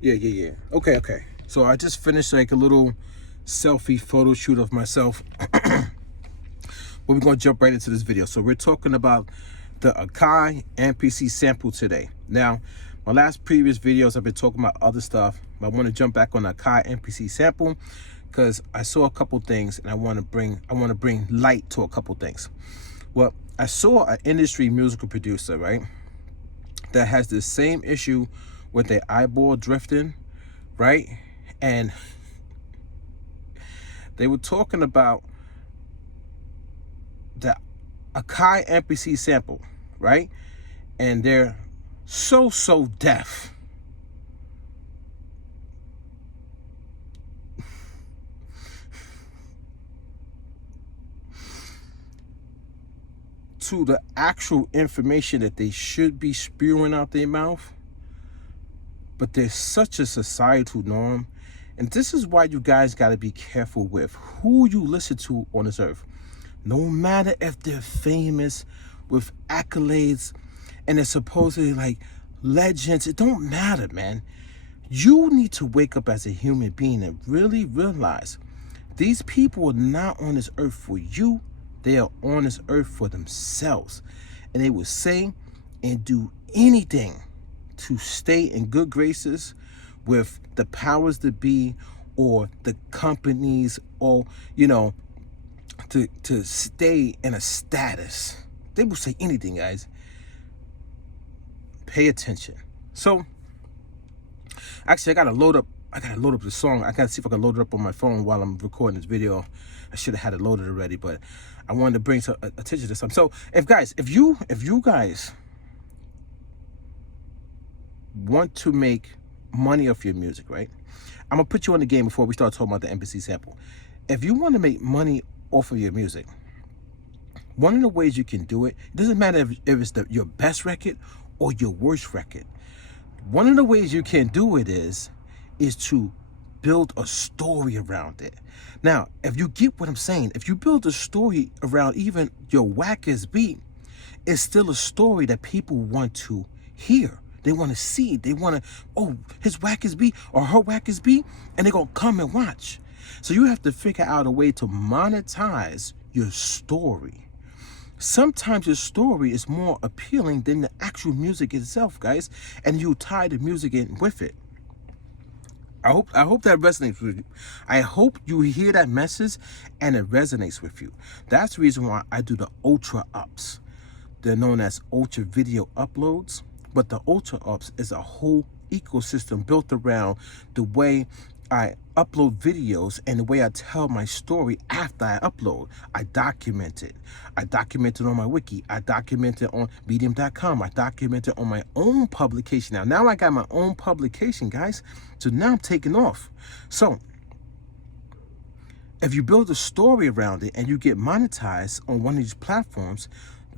Yeah. Okay. So I just finished like a little selfie photo shoot of myself. But we're gonna jump right into this video. So we're talking about the Akai MPC sample today. Now, my last previous videos I've been talking about other stuff, but I want to jump back on the Akai MPC sample because I saw a couple things and I want to bring light to a couple things. Well, I saw an industry musical producer, right, that has the same issue with their eyeball drifting, right? And they were talking about the Akai MPC sample, right? And they're so deaf to the actual information that they should be spewing out their mouth. But there's such a societal norm. And this is why you guys got to be careful with who you listen to on this earth. No matter if they're famous with accolades and they're supposedly like legends, it don't matter, man. You need to wake up as a human being and really realize these people are not on this earth for you. They are on this earth for themselves. And they will say and do anything to stay in good graces with the powers that be or the companies, or, you know, to stay in a status. They will say anything, guys. Pay attention. So actually I gotta load up the song. I gotta see if I can load it up on my phone while I'm recording this video. I should have had it loaded already, but I wanted to bring some attention to something. So if you guys want to make money off your music, right? I'm gonna put you on the game before we start talking about the MPC sample. If you want to make money off of your music, one of the ways you can do it, it doesn't matter if it's your best record or your worst record. One of the ways you can do it is to build a story around it. Now, if you get what I'm saying, if you build a story around even your wackest beat, it's still a story that people want to hear. They want to see. They want to, oh, his wackest beat or her wackest beat, and they're going to come and watch. So you have to figure out a way to monetize your story. Sometimes your story is more appealing than the actual music itself, guys, and you tie the music in with it. I hope that resonates with you. I hope you hear that message and it resonates with you. That's the reason why I do the ultra ups. They're known as ultra video uploads, but the ultra ups is a whole ecosystem built around the way I upload videos and the way I tell my story after I upload. I document it. I document it on my wiki. I document it on medium.com. I document it on my own publication. Now I got my own publication, guys. So now I'm taking off. So if you build a story around it and you get monetized on one of these platforms,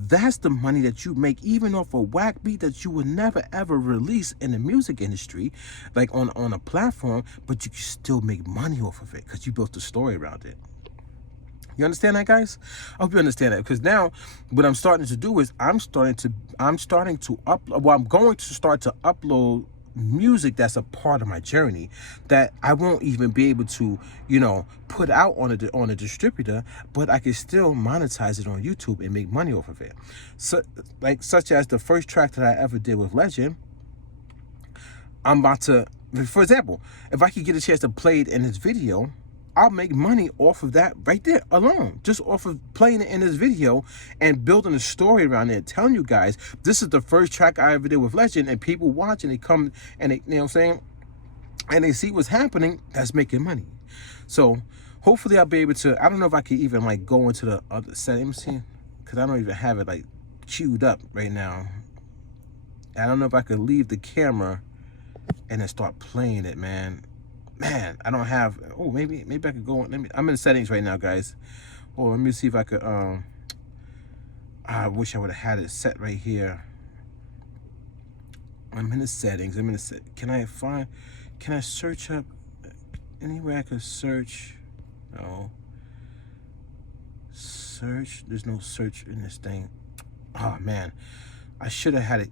that's the money that you make, even off a whack beat that you would never ever release in the music industry, like on a platform, but you can still make money off of it because you built a story around it. You understand that, guys? I hope you understand that, because now what I'm starting to do is I'm going to start to upload music that's a part of my journey that I won't even be able to, put out on a distributor, but I can still monetize it on YouTube and make money off of it. So, like, such as the first track that I ever did with Legend, I'm about to, for example, if I could get a chance to play it in this video, I'll make money off of that right there alone, just off of playing it in this video and building a story around it, telling you guys this is the first track I ever did with Legend, and people watching, they come and they, you know what I'm saying, and they see what's happening. That's making money. So hopefully I'll be able to, I don't know if I can even like go into the other settings here, because I don't even have it like queued up right now. I don't know if I could leave the camera and then start playing it, man. I don't have, oh, maybe I could go on, I'm in settings right now, guys. Oh, let me see if I could, I wish I would have had it set right here. I'm in the settings, can I search up, anywhere I could search? No. Search, there's no search in this thing. Oh man, I should have had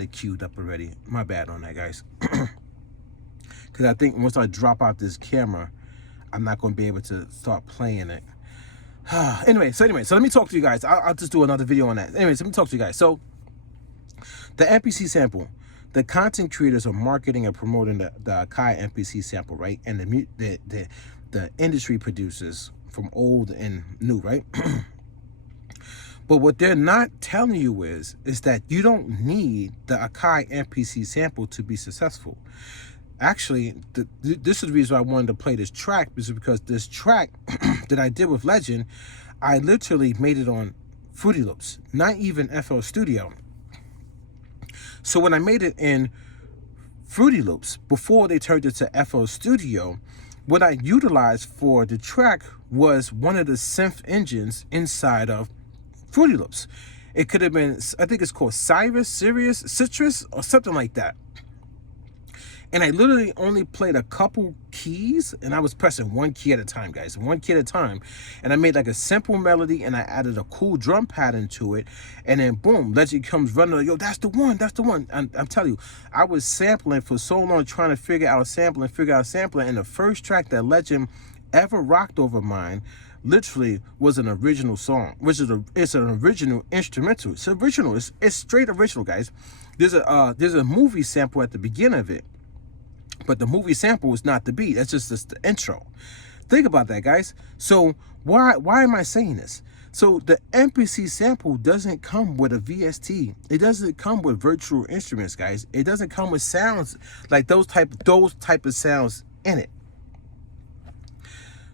it queued up already. My bad on that, guys. because I think once I drop out this camera, I'm not going to be able to start playing it. Anyway, so let me talk to you guys. I'll just do another video on that. Anyways, let me talk to you guys. So the MPC sample, the content creators are marketing and promoting the Akai MPC sample, right? And the industry producers from old and new, right? But what they're not telling you is that you don't need the Akai MPC sample to be successful. Actually, this is the reason why I wanted to play this track, is because this track that I did with Legend, I literally made it on Fruity Loops, not even FL Studio. So when I made it in Fruity Loops, before they turned it to FL Studio, what I utilized for the track was one of the synth engines inside of Fruity Loops. It could have been, I think it's called Citrus, or something like that. And I literally only played a couple keys, and I was pressing one key at a time, guys, one key at a time. And I made like a simple melody, and I added a cool drum pattern to it. And then boom, Legend comes running, like, yo, that's the one, that's the one. And I'm telling you, I was sampling for so long, trying to figure out sampling. And the first track that Legend ever rocked over mine literally was an original song, which is it's an original instrumental. It's original. It's straight original, guys. There's a movie sample at the beginning of it. But the movie sample is not the beat. That's just the intro. Think about that, guys. So why am I saying this? So the MPC sample doesn't come with a VST. It doesn't come with virtual instruments, guys. It doesn't come with sounds like those type of sounds in it.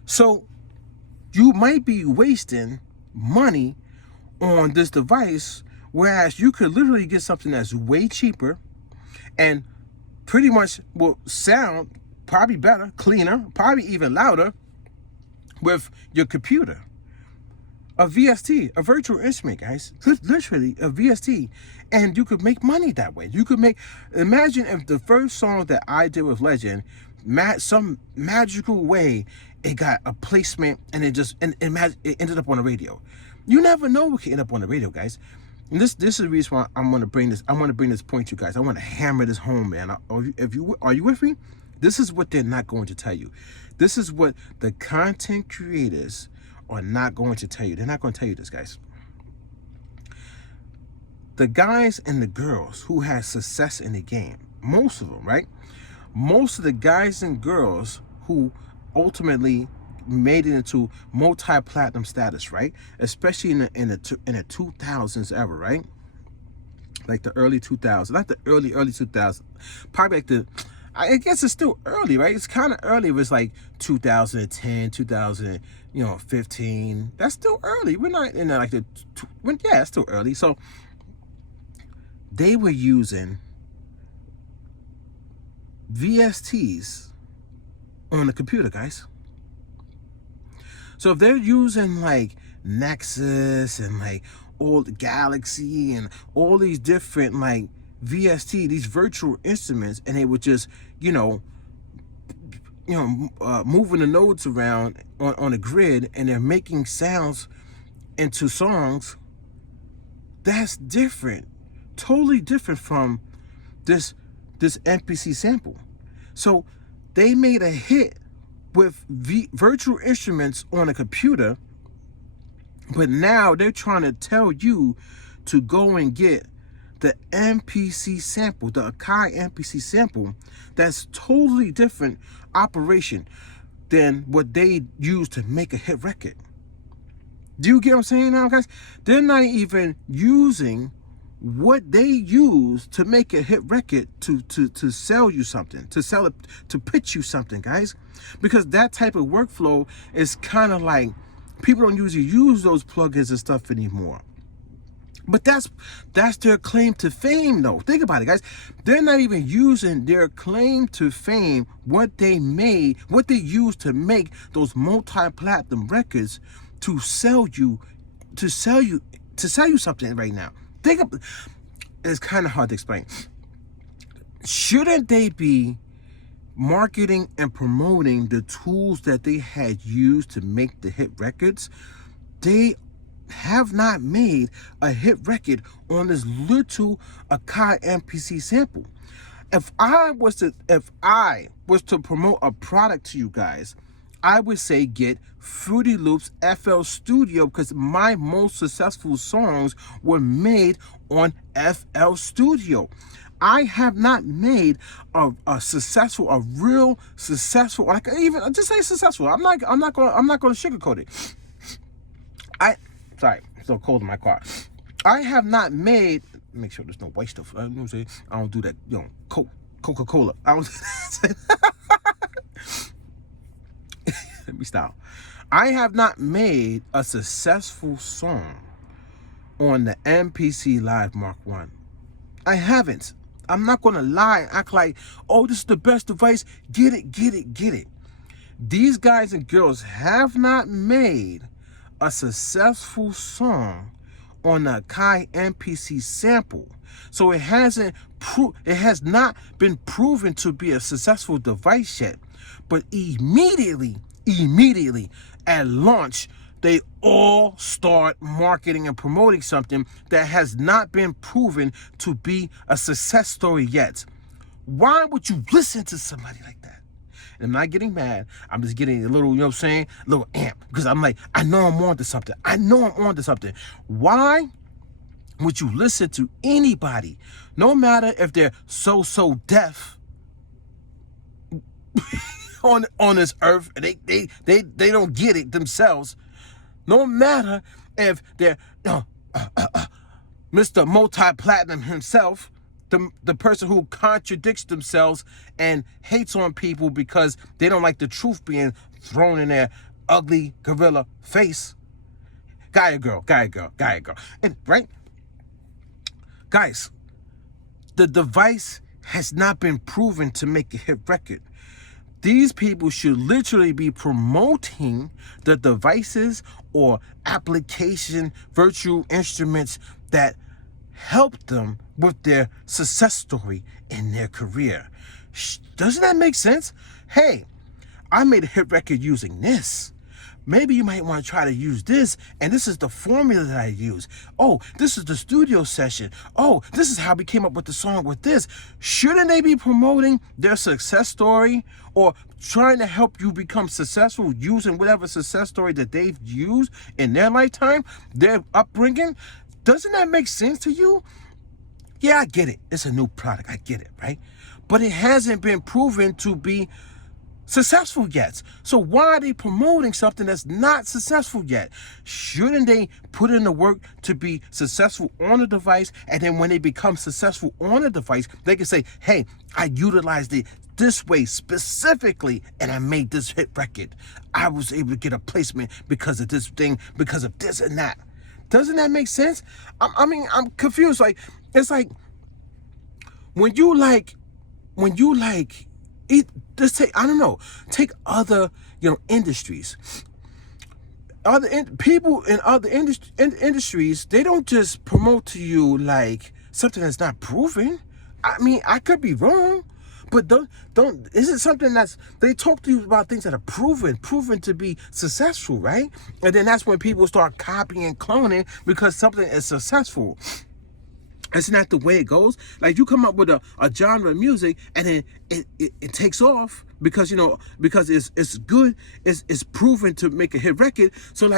So you might be wasting money on this device, whereas you could literally get something that's way cheaper and pretty much will sound probably better, cleaner, probably even louder with your computer. A VST, a virtual instrument, guys. Literally a VST. And you could make money that way. You could imagine if the first song that I did with Legend, some magical way, it got a placement and it ended up on the radio. You never know what can end up on the radio, guys. And this is the reason why I'm going to bring this. I want to bring this point to you guys. I want to hammer this home, man. Are you with me? This is what they're not going to tell you. This is what the content creators are not going to tell you. They're not going to tell you this, guys. The guys and the girls who had success in the game, most of them, right? Most of the guys and girls who ultimately made it into multi-platinum status, right? Especially in the 2000s era, right? Like the early 2000s, not the early 2000s, probably like I guess it's still early, right? It's kind of early. It was like 2010, 2015. That's still early. We're not in like yeah, it's still early. So they were using VSTs on the computer, guys. So if they're using like Nexus and like all the Galaxy and all these different like VST, these virtual instruments, and they would just, moving the nodes around on a grid, and they're making sounds into songs, that's different, totally different from this MPC sample. So they made a hit with virtual instruments on a computer, but now they're trying to tell you to go and get the MPC sample, the Akai MPC sample, that's totally different operation than what they use to make a hit record. Do you get what I'm saying now, guys? They're not even using what they use to make a hit record to sell you something, to pitch you something, guys. Because that type of workflow is kind of like, people don't usually use those plugins and stuff anymore. But that's their claim to fame, though. Think about it, guys. They're not even using their claim to fame, what they made, what they used to make those multi-platinum records, to sell you something right now. It's kind of hard to explain. Shouldn't they be marketing and promoting the tools that they had used to make the hit records? They have not made a hit record on this little Akai MPC sample. If I was to promote a product to you guys, I would say get Fruity Loops FL Studio, because my most successful songs were made on FL Studio. I have not made a real successful, like, even just say successful. I'm not gonna sugarcoat it. Sorry, it's so cold in my car. I have not made. Make sure there's no white stuff. I don't do that. Coca-Cola. I don't. Let me stop. I have not made a successful song on the MPC Live Mark 1. I haven't. I'm not gonna lie and act like, oh, this is the best device. Get it. These guys and girls have not made a successful song on the Akai MPC Sample. So it has not been proven to be a successful device yet. But immediately at launch, they all start marketing and promoting something that has not been proven to be a success story yet. Why would you listen to somebody like that? And I'm not getting mad. I'm just getting a little, a little amp. Because I'm like, I know I'm on to something. Why would you listen to anybody, no matter if they're so deaf on this earth, they don't get it themselves, no matter if they're Mr. Multi-Platinum himself, the person who contradicts themselves and hates on people because they don't like the truth being thrown in their ugly gorilla face. Guy or girl. And right? Guys, the device has not been proven to make a hit record. These people should literally be promoting the devices or application, virtual instruments that help them with their success story in their career. Doesn't that make sense? Hey, I made a hit record using this. Maybe you might want to try to use this, and this is the formula that I use. Oh, this is the studio session. Oh, this is how we came up with the song with this. Shouldn't they be promoting their success story or trying to help you become successful using whatever success story that they've used in their lifetime, their upbringing? Doesn't that make sense to you? Yeah, I get it. It's a new product. I get it, right? But it hasn't been proven to be successful yet. So why are they promoting something that's not successful yet? Shouldn't they put in the work to be successful on the device, and then when they become successful on the device, they can say, hey, I utilized it this way specifically and I made this hit record. I was able to get a placement because of this thing, because of this and that. Doesn't that make sense? I'm confused. Like, it's like when you just take, I don't know, take other, industries. People in other industries, they don't just promote to you like something that's not proven. I mean, I could be wrong, but is it something they talk to you about things that are proven to be successful, right? And then that's when people start copying and cloning because something is successful. Isn't that the way it goes? Like, you come up with a genre of music and then it takes off because it's good, it's proven to make a hit record. So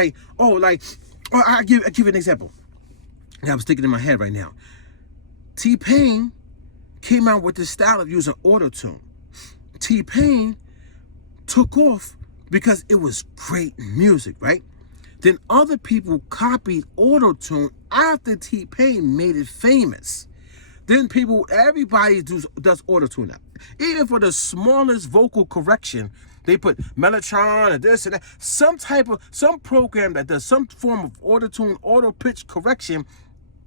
I'll give you an example. I was thinking in my head right now. T-Pain came out with this style of using auto-tune. T-Pain took off because it was great music, right? Then other people copied auto-tune after T-Pain made it famous. Then everybody does auto-tune now. Even for the smallest vocal correction, they put Mellotron and this and that. Some program that does some form of auto-tune, auto-pitch correction,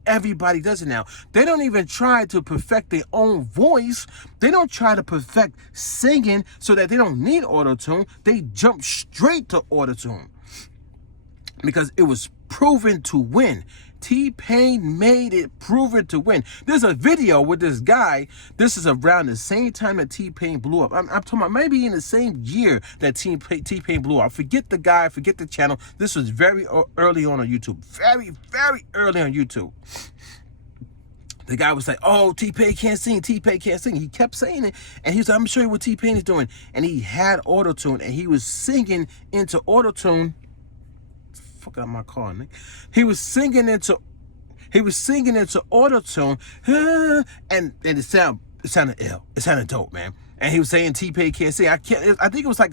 everybody does it now. They don't even try to perfect their own voice. They don't try to perfect singing so that they don't need auto-tune. They jump straight to auto-tune because it was proven to win. T-Pain made it proven to win. There's a video with this guy. This is around the same time that T-Pain blew up. I'm talking about maybe in the same year that T-Pain blew up. Forget the guy, forget the channel. This was very early on YouTube. Very, very early on YouTube. The guy was like, oh, T-Pain can't sing, T-Pain can't sing. He kept saying it, and he was like, I'm gonna show you what T-Pain is doing. And he had auto-tune, and he was singing into auto-tune. Fuck out my car, Nick. He was singing into auto-tune, and it sounded ill. It sounded dope, man. And he was saying T-Pain can't sing. I think it was like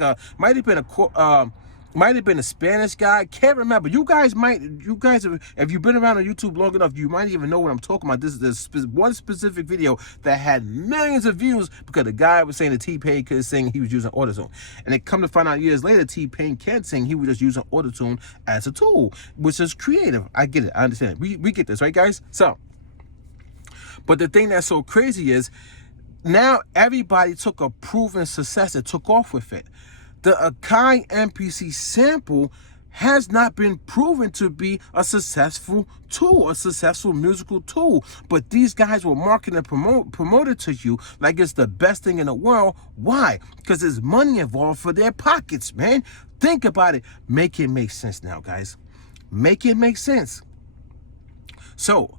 might have been a Spanish guy. Can't remember. You guys, if you've been around on YouTube long enough, you might even know what I'm talking about. This is one specific video that had millions of views because the guy was saying that T-Pain could sing. He was using autotune, and they come to find out years later, T-Pain can't sing. He was just using autotune as a tool, which is creative. I get it. I understand it. We get this, right, guys? So, but the thing that's so crazy is now everybody took a proven success and took off with it. The Akai MPC sample has not been proven to be a successful tool, a successful musical tool. But these guys will market and promote it to you like it's the best thing in the world. Why? Because there's money involved for their pockets, man. Think about it. Make it make sense now, guys. Make it make sense. So,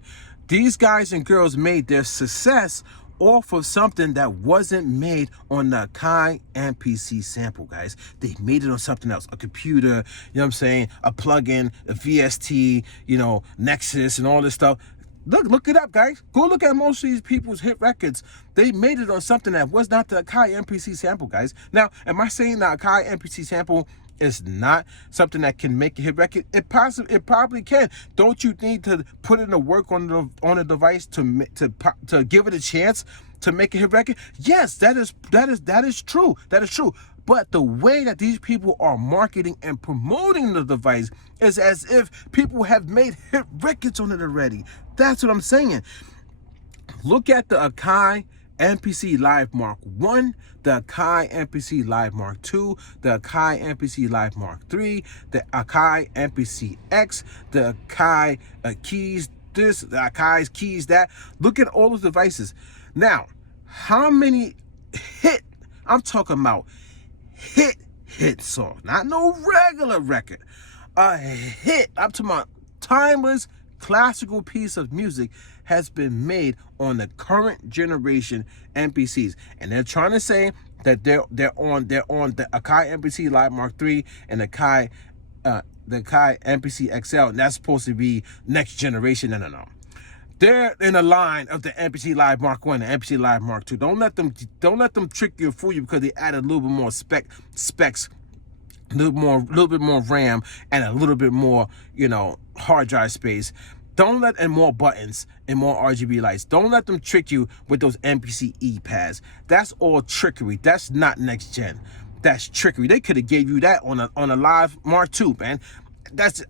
these guys and girls made their success off of something that wasn't made on the Akai MPC sample, guys. They made it on something else, a computer, you know what I'm saying, a plugin, a VST, you know, Nexus and all this stuff. Look it up, guys. Go look at most of these people's hit records. They made it on something that was not the Akai MPC sample, guys. Now, am I saying the Akai MPC sample is not something that can make a hit record? It probably can. Don't you need to put in the work on the device to give it a chance to make a hit record? Yes, that is true. That is true. But the way that these people are marketing and promoting the device is as if people have made hit records on it already. That's what I'm saying. Look at the Akai MPC Live Mark 1, the Akai MPC Live Mark 2, the Akai MPC Live Mark 3, the Akai MPC X, the Akai keys this, the Akai's keys that. Look at all those devices. Now, how many I'm talking about hit song, not no regular record. A hit, I'm talking about timeless classical piece of music has been made on the current generation MPCs, and they're trying to say that they're on the Akai MPC Live Mark 3 and the Akai MPC XL, and that's supposed to be next generation. No. They're in the line of the MPC Live Mark 1 and MPC Live Mark 2. Don't let them trick you and fool you because they added a little bit more specs, a little bit more RAM, and a little bit more, you know, hard drive space. And more buttons and more RGB lights. Don't let them trick you with those MPC E-pads. That's all trickery. That's not next gen. That's trickery. They could have gave you that on a Live Mark 2, man.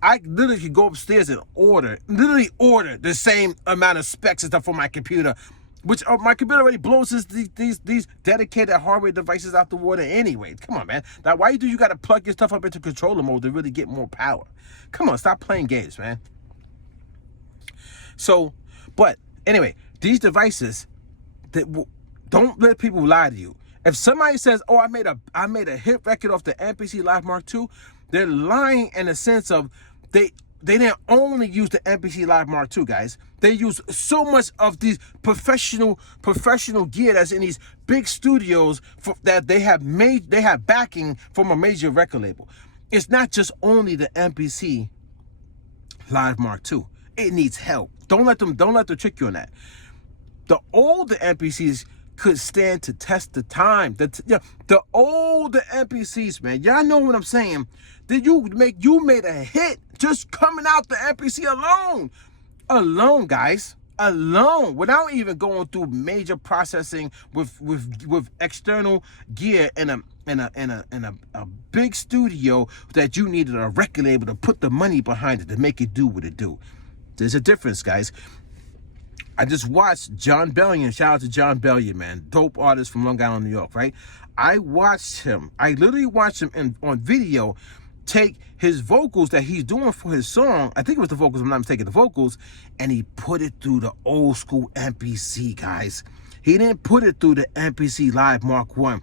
I literally could go upstairs and order the same amount of specs and stuff for my computer, which my computer already blows these dedicated hardware devices out the water anyway. Come on, man. Now, why do you got to plug your stuff up into controller mode to really get more power? Come on, stop playing games, man. So, but anyway, these devices, don't let people lie to you. If somebody says, "Oh, I made a hit record off the MPC Live Mark 2," they're lying in the sense of they didn't only use the MPC Live Mark 2, guys. They use so much of these professional gear that's in these big studios that they have backing from a major record label. It's not just only the MPC Live Mark 2. It needs help. Don't let them trick you on that. The older MPCs could stand to test the time. The older MPCs, man. Y'all know what I'm saying. You made a hit just coming out the MPC alone, guys. Alone, without even going through major processing with external gear and a big studio that you needed a record label to put the money behind it to make it do what it do. There's a difference, guys. I just watched John Bellion. Shout out to John Bellion, man. Dope artist from Long Island, New York, right? I watched him. I literally watched him on video take his vocals that he's doing for his song. I think it was the vocals, I'm not mistaken, the vocals, and he put it through the old school MPC, guys. He didn't put it through the MPC Live Mark 1.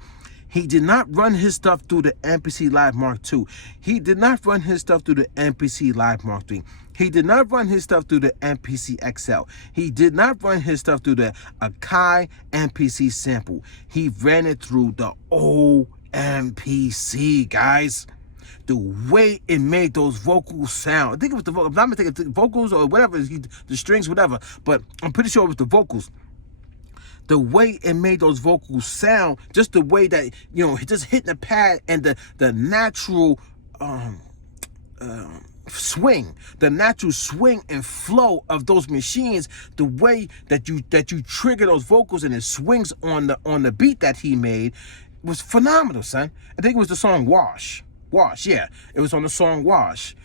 He did not run his stuff through the MPC Live Mark II. He did not run his stuff through the MPC Live Mark III. He did not run his stuff through the MPC XL. He did not run his stuff through the Akai MPC Sample. He ran it through the old MPC, guys. The way it made those vocals sound. I think it was the vocals. I'm not thinking the vocals or whatever, the strings, whatever. But I'm pretty sure it was the vocals. The way it made those vocals sound, just the way that, just hitting the pad and the natural swing, the natural swing and flow of those machines, the way that you trigger those vocals and it swings on the beat that he made was phenomenal, son. I think it was the song Wash. Yeah. It was on the song Wash.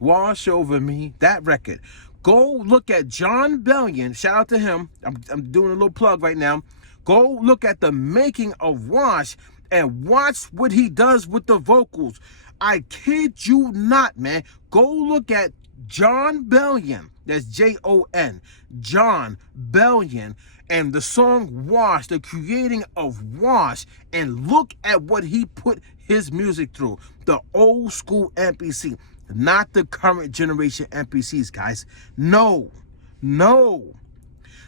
Wash Over Me, that record. Go look at John Bellion. Shout out to him. I'm doing a little plug right now. Go look at the making of Wash and watch what he does with the vocals. I kid you not, man. Go look at John Bellion. That's Jon. John Bellion. And the song Wash, the creating of Wash. And look at what he put his music through. The old school MPC. Not the current generation MPCs, guys. No.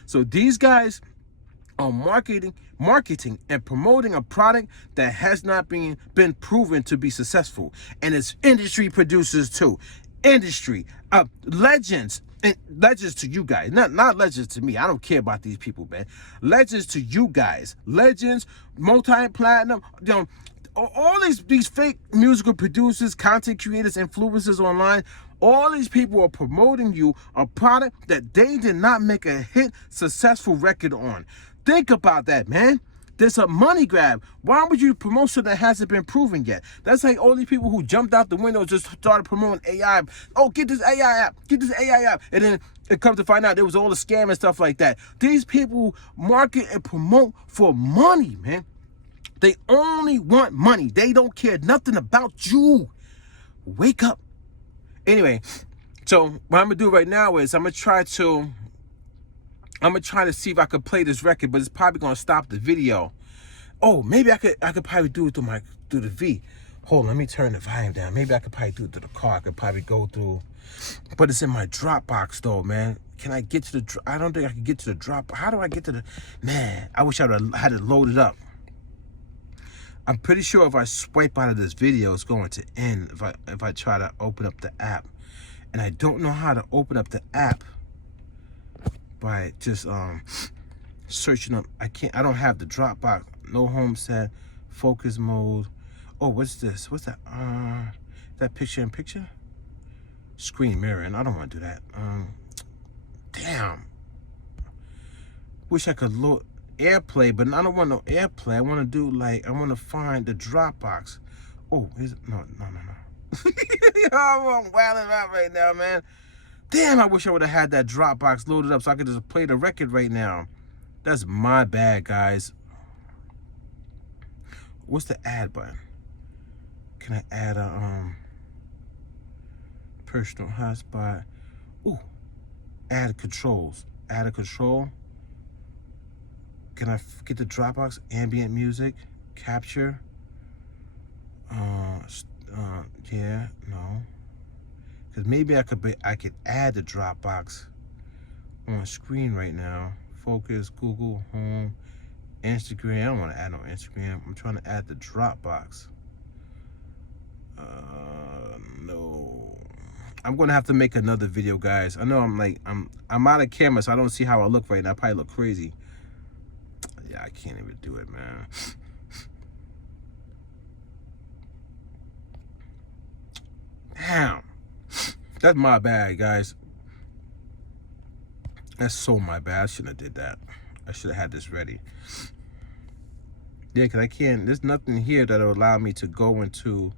So these guys are marketing and promoting a product that has not been proven to be successful. And it's industry producers too. Legends. And legends to you guys. Not legends to me. I don't care about these people, man. Legends to you guys. Legends, multi-platinum, all these fake musical producers, content creators, influencers online, all these people are promoting you a product that they did not make a hit, successful record on. Think about that, man. There's a money grab. Why would you promote something that hasn't been proven yet? That's like all these people who jumped out the window just started promoting AI. Oh, get this AI app. And then it comes to find out there was all the scam and stuff like that. These people market and promote for money, man. They only want money. They don't care nothing about you. Wake up. Anyway, so what I'm gonna do right now is I'm gonna try to see if I could play this record, but it's probably gonna stop the video. Oh, maybe I could probably do it through the V. Hold on, let me turn the volume down. Maybe I could probably do it through the car. I could probably go through, but it's in my Dropbox though, man. Can I get to the? I don't think I can get to the drop. How do I get to the? Man, I wish I would have had it loaded up. I'm pretty sure if I swipe out of this video, it's going to end if I try to open up the app. And I don't know how to open up the app by just searching up. I don't have the Dropbox. No home set, focus mode. Oh, what's this? What's that? That picture in picture? Screen mirroring. I don't want to do that. Damn. Wish I could load AirPlay, but I don't want no AirPlay. I want to do I want to find the Dropbox. Oh, no. I'm wilding out right now, man. Damn, I wish I would have had that Dropbox loaded up so I could just play the record right now. That's my bad, guys. What's the add button? Can I add a personal hotspot? Ooh, add controls. Add a control. Can I get the Dropbox ambient music capture? Yeah, no. Because maybe I could add the Dropbox on screen right now. Focus, Google, Home, Instagram. I don't want to add no Instagram. I'm trying to add the Dropbox. No. I'm gonna have to make another video, guys. I know I'm out of camera, so I don't see how I look right now. I probably look crazy. Yeah, I can't even do it, man. Damn. That's my bad, guys. That's so my bad. I shouldn't have did that. I should have had this ready. Yeah, because I can't. There's nothing here that'll allow me to go into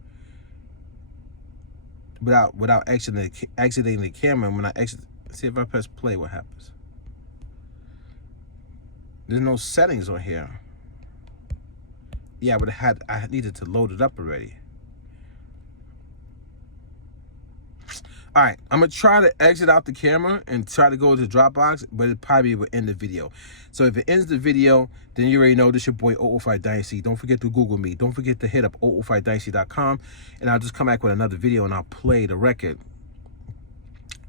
without exiting the camera. When I exit, see if I press play, what happens? There's no settings on here. Yeah, but I needed to load it up already. All right, I'm gonna try to exit out the camera and try to go to Dropbox, but it probably will end the video. So if it ends the video, then you already know this your boy 005 Dynasty. Don't forget to Google me. Don't forget to hit up 005dynasty.com, and I'll just come back with another video and I'll play the record.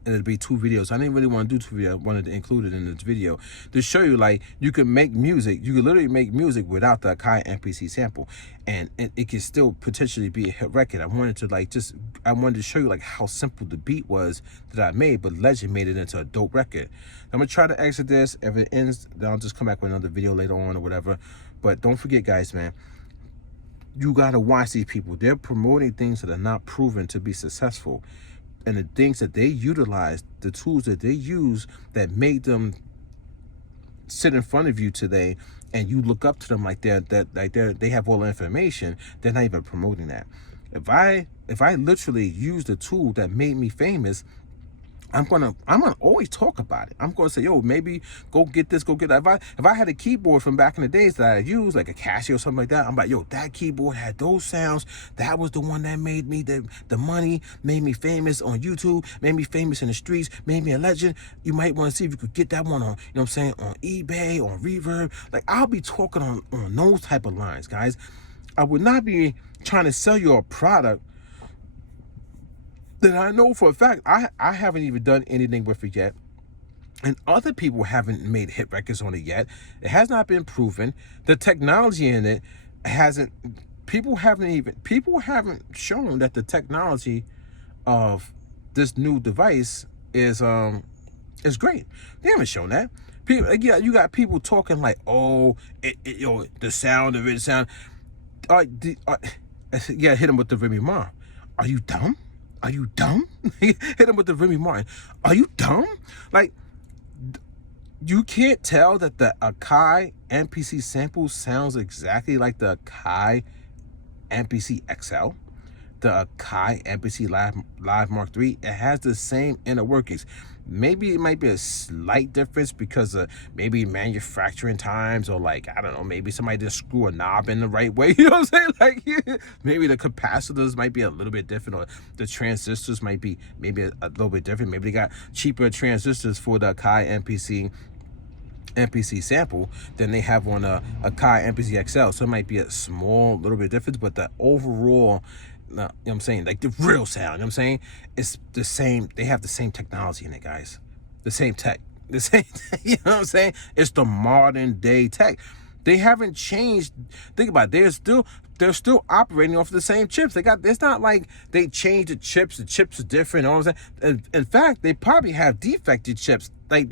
And it'll be 2 videos. I didn't really want to do 2 videos. I wanted to include it in this video to show you, like, you can make music. You can literally make music without the Akai MPC sample, and it can still potentially be a hit record. I wanted to show you like how simple the beat was that I made, but Legend made it into a dope record. I'm gonna try to exit this. If it ends, then I'll just come back with another video later on or whatever. But don't forget, guys, man, you gotta watch these people. They're promoting things that are not proven to be successful. And the things that they utilize, the tools that they use that made them sit in front of you today, and you look up to them like they have all the information, they're not even promoting that. If I literally use the tool that made me famous, I'm gonna always talk about it. I'm gonna say, yo, maybe go get this, go get that. If I had a keyboard from back in the days that I used, like a Casio or something like that, I'm like, yo, that keyboard had those sounds. That was the one that made me the money, made me famous on YouTube, made me famous in the streets, made me a legend. You might want to see if you could get that one on, you know what I'm saying, on eBay, on Reverb. Like, I'll be talking on those type of lines, guys. I would not be trying to sell you a product that I know for a fact I haven't even done anything with it yet, and other people haven't made hit records on it yet. It has not been proven. The technology in it hasn't. People haven't shown that the technology of this new device is great. They haven't shown that. People, yeah, you got people talking like, oh, the sound of it sound. Yeah, hit them with the Remy Ma. Are you dumb? Are you dumb? Hit him with the Remy Martin. Are you dumb? Like, you can't tell that the Akai MPC sample sounds exactly like the Akai MPC XL, the Akai MPC Live Mark III. It has the same inner workings. Maybe it might be a slight difference because of maybe manufacturing times, or like, I don't know, maybe somebody didn't screw a knob in the right way. You know what I'm saying? Like, maybe the capacitors might be a little bit different, or the transistors might be maybe a little bit different. Maybe they got cheaper transistors for the Akai MPC sample than they have on a Akai MPC XL. So it might be a small little bit difference, but the overall, you know what I'm saying, like the real sound, you know what I'm saying, it's the same. They have the same technology in it, guys. The same tech. The same, you know what I'm saying? It's the modern day tech. They haven't changed. Think about it. They're still operating off the same chips. It's not like they changed the chips. The chips are different. All of that. In fact, they probably have defected chips. Like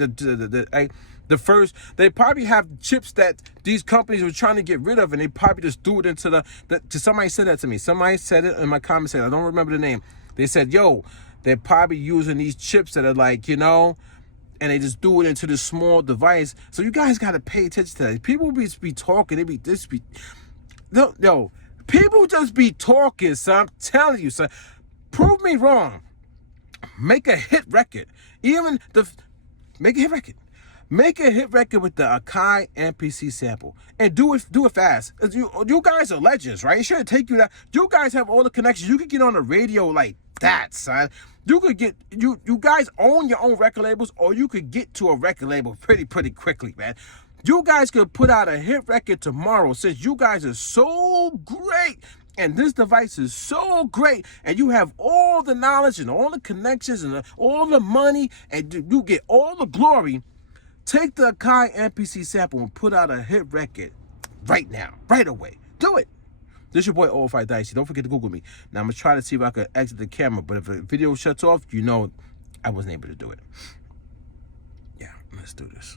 they probably have chips that these companies were trying to get rid of, and they probably just threw it into somebody said that to me. Somebody said it in my comment section. I don't remember the name. They said, yo, they're probably using these chips that are like, you know, and they just do it into this small device. So you guys got to pay attention to that. People be talking. People just be talking, son. I'm telling you, son. Prove me wrong. Make a hit record. Make a hit record. Make a hit record with the Akai MPC sample, and do it fast. You guys are legends, right? It shouldn't take you that. You guys have all the connections. You could get on the radio like that, son. You could get you guys own your own record labels, or you could get to a record label pretty quickly, man. You guys could put out a hit record tomorrow, since you guys are so great. And this device is so great, and you have all the knowledge and all the connections and all the money, and you get all the glory. Take the Akai MPC sample and put out a hit record right now, right away. Do it. This is your boy 005 Dynasty. Don't forget to Google me. Now, I'm going to try to see if I can exit the camera, but if the video shuts off, you know I wasn't able to do it. Yeah, let's do this.